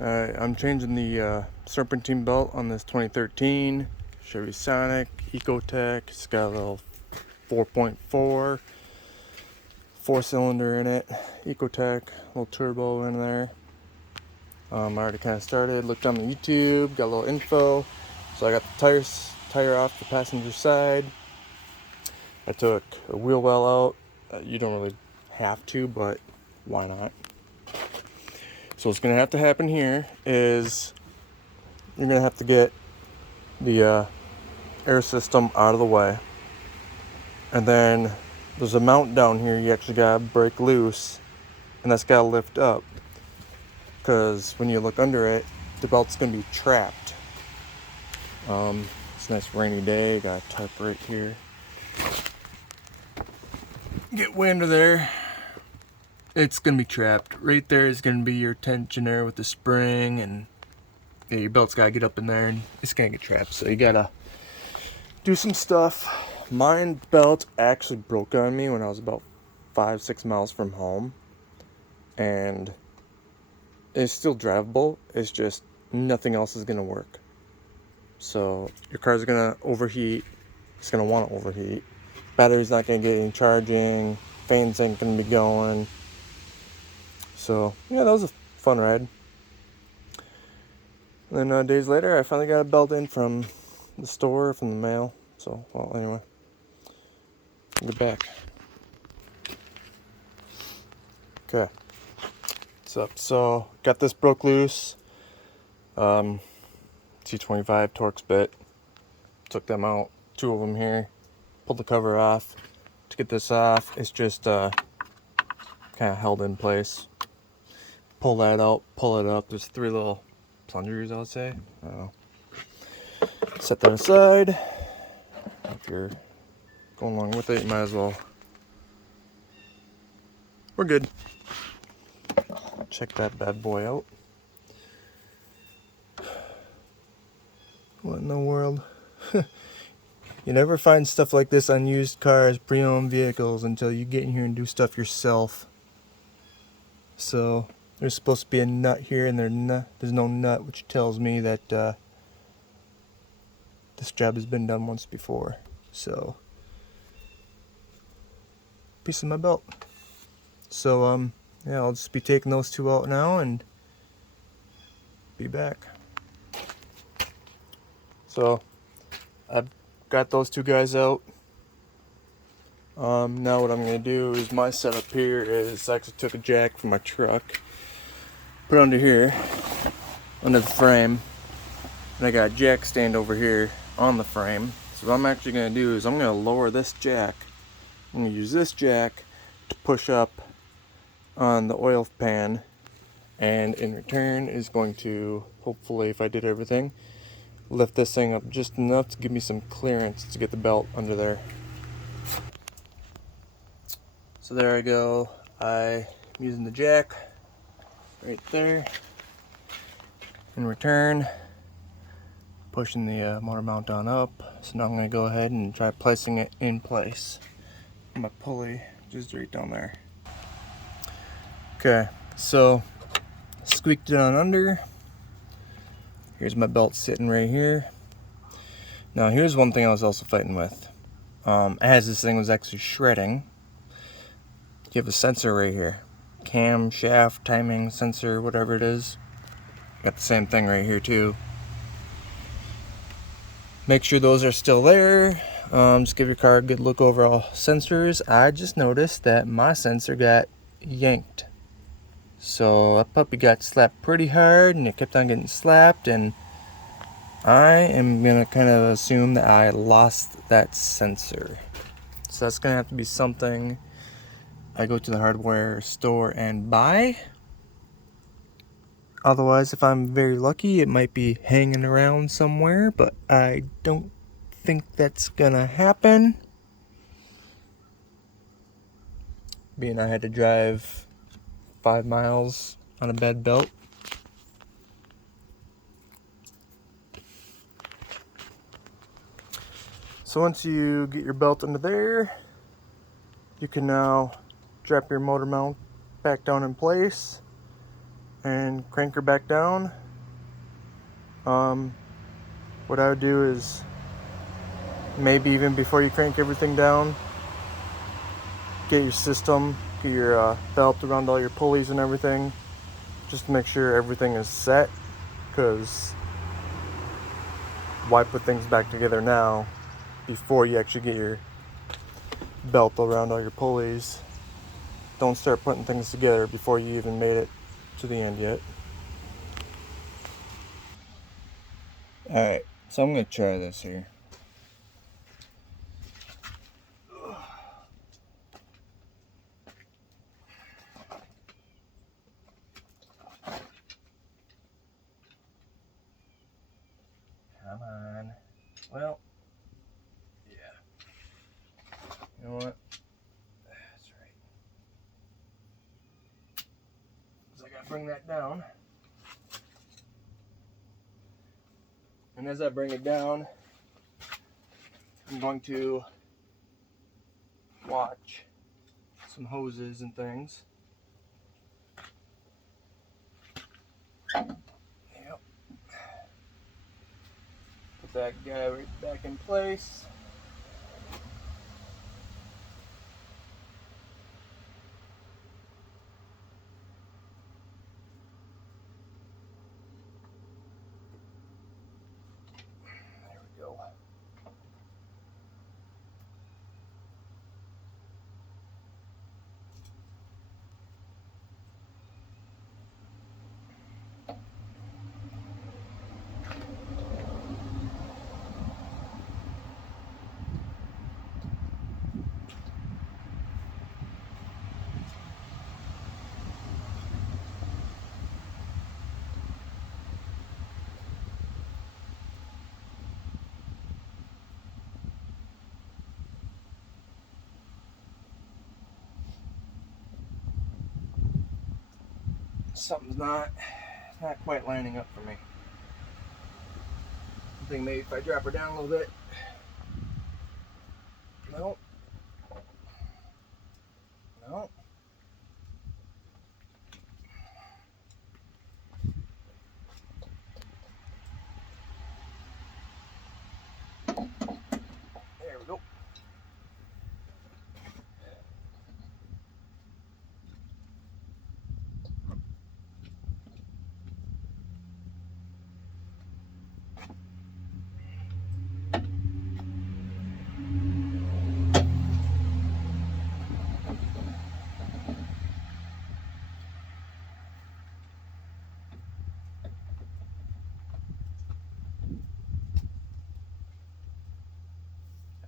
I'm changing the serpentine belt on this 2013 Chevy Sonic Ecotech. It's got a little 4.4 4-cylinder in it. Ecotech, little turbo in there. I already kind of started, looked on the YouTube, got a little info. So I got the tire off the passenger side. I took a wheel well out. You don't really have to, but why not? So what's going to have to happen here is you're going to have to get the air system out of the way. And then there's a mount down here you actually got to break loose, and that's got to lift up. Because when you look under it, the belt's going to be trapped. It's a nice rainy day, got a tarp right here. Get way under there. It's going to be trapped. Right there is going to be your tensioner with the spring, and yeah, your belt's got to get up in there and it's going to get trapped. So you got to do some stuff. Mine belt actually broke on me when I was about 5-6 miles from home. And it's still drivable. It's just nothing else is going to work. So your car's going to overheat. It's going to want to overheat. Battery's not going to get any charging. Fans ain't going to be going. So, yeah, that was a fun ride. And then days later, I finally got a belt in from the store, from the mail. So, well, anyway. Get back. Okay. What's up? So, got this broke loose. T25 Torx bit. Took them out. 2 of them here. Pulled the cover off. To get this off, it's just kind of held in place. Pull that out, pull it up. There's 3 little plungers, I would say. I don't know. Set that aside. If you're going along with it, you might as well. We're good. Check that bad boy out. What in the world? You never find stuff like this on used cars, pre-owned vehicles, until you get in here and do stuff yourself. So there's supposed to be a nut here, and there's no nut, which tells me that this job has been done once before. So, piece of my belt. So yeah, I'll just be taking those 2 out now and be back. So I've got those 2 guys out. Now what I'm gonna do is, my setup here is, I actually took a jack from my truck, put it under here, under the frame, and I got a jack stand over here on the frame. So what I'm actually gonna do is I'm gonna lower this jack. I'm gonna use this jack to push up on the oil pan, and in return is going to, hopefully, if I did everything, lift this thing up just enough to give me some clearance to get the belt under there. So there I go. I'm using the jack right there. In return, pushing the motor mount on up. So now I'm going to go ahead and try placing it in place. My pulley just right down there. Okay, so squeaked it on under. Here's my belt sitting right here. Now here's one thing I was also fighting with. As this thing was actually shredding, you have a sensor right here. Cam, shaft, timing sensor, whatever it is. Got the same thing right here too. Make sure those are still there. Just give your car a good look over all sensors. I just noticed that my sensor got yanked. So that puppy got slapped pretty hard, and it kept on getting slapped, and I am gonna kind of assume that I lost that sensor. So that's gonna have to be something I go to the hardware store and buy. Otherwise, if I'm very lucky, it might be hanging around somewhere, but I don't think that's gonna happen. Being I had to drive 5 miles on a bad belt. So once you get your belt under there, you can now drop your motor mount back down in place. and crank her back down. What I would do is maybe even before you crank everything down, get your system, get your belt around all your pulleys and everything, just to make sure everything is set, because why put things back together now before you actually get your belt around all your pulleys? Don't start putting things together before you even made it to the end yet. Alright, so I'm going to try this here. Come on. Well, yeah. You know what? That's right. So I gotta bring that down. And as I bring it down, I'm going to watch some hoses and things. Yep. Put that guy right back in place. There we go. Something's not quite lining up for me. I think maybe if I drop her down a little bit. No. No. There we go.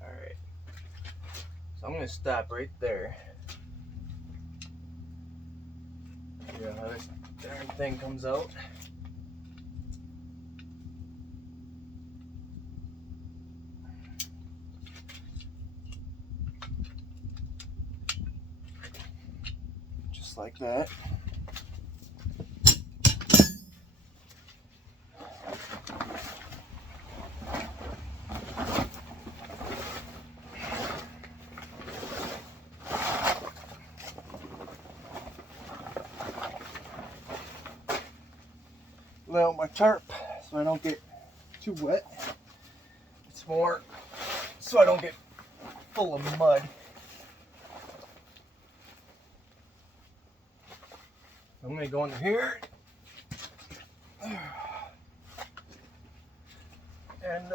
Alright. So I'm going to stop right there. See how this darn thing comes out. Just like that. Lay out my tarp so I don't get too wet. It's more so I don't get full of mud. I'm going to go under here and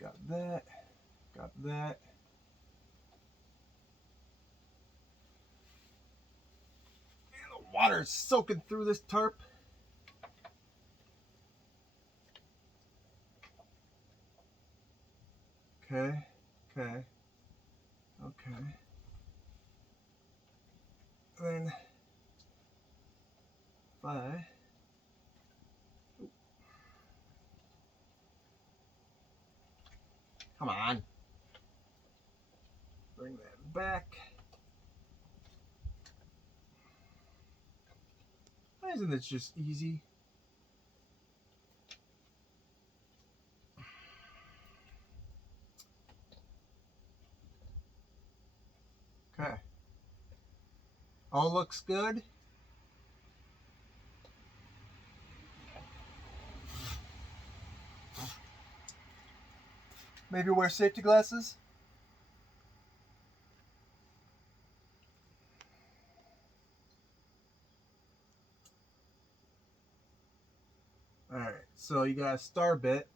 got that, got that. And the water is soaking through this tarp. Okay, okay, okay. And then bye. Come on. Bring that back. Why isn't it just easy? Okay. All looks good. Maybe wear safety glasses. Alright, so you got a star bit,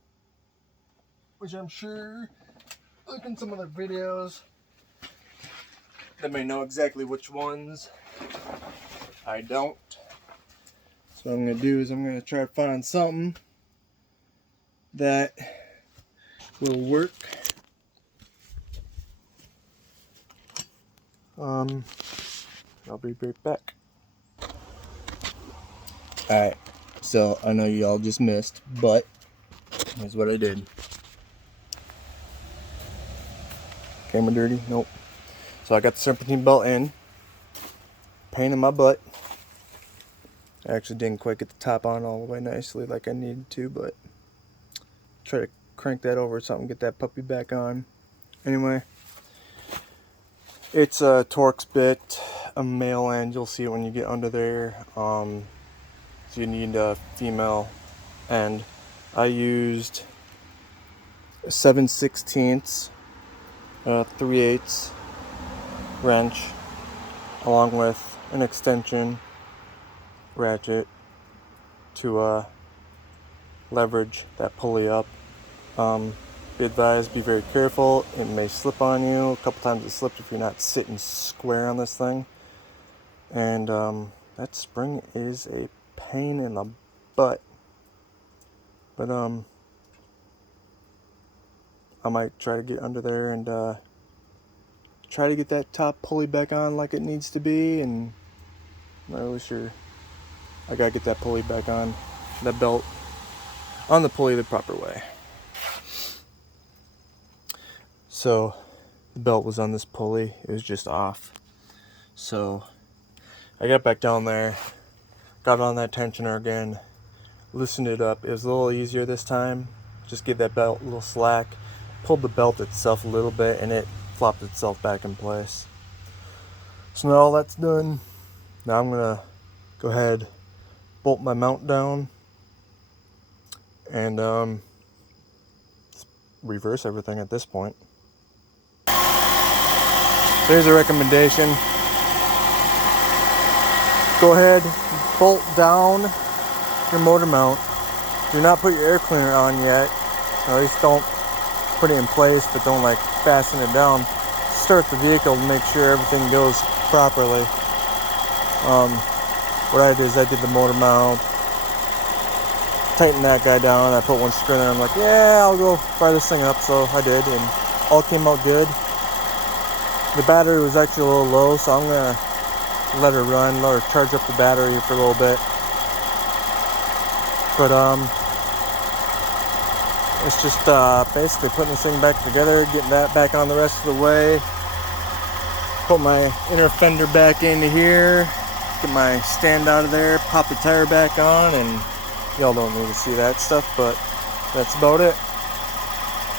which I'm sure, look in some other videos, that may know exactly which ones. I don't. So what I'm going to do is I'm going to try to find something that will work. I'll be right back. Alright, so I know y'all just missed, but here's what I did. Camera dirty? Nope. So I got the serpentine belt in. Pain in my butt. I actually didn't quite get the top on all the way nicely like I needed to, but try to crank that over or something, get that puppy back on. Anyway, it's a Torx bit, a male end. You'll see it when you get under there. So you need a female end. I used a 7/16, 3/8 wrench, along with an extension ratchet to leverage that pulley up. Be advised, be very careful. It may slip on you. A couple times it slipped if you're not sitting square on this thing. And that spring is a pain in the butt. But I might try to get under there and try to get that top pulley back on like it needs to be. And I'm not really sure. I gotta get that pulley back on, that belt on the pulley the proper way. So the belt was on this pulley, it was just off. So I got back down there, got on that tensioner again, loosened it up. It was a little easier this time. Just give that belt a little slack, pulled the belt itself a little bit, and it flopped itself back in place. So now all that's done, now I'm gonna go ahead, bolt my mount down, and reverse everything at this point. There's a recommendation. Go ahead, bolt down your motor mount. Do not put your air cleaner on yet. Or at least don't put it in place, but don't like fasten it down. Start the vehicle to make sure everything goes properly. What I did is I did the motor mount, tightened that guy down. I put one screw in there. I'm like, yeah, I'll go fire this thing up. So I did, and all came out good. The battery was actually a little low, so I'm gonna let her run, let her charge up the battery for a little bit. But it's just basically putting this thing back together, getting that back on the rest of the way. Put my inner fender back into here, get my stand out of there, pop the tire back on, and y'all don't need to see that stuff, but that's about it.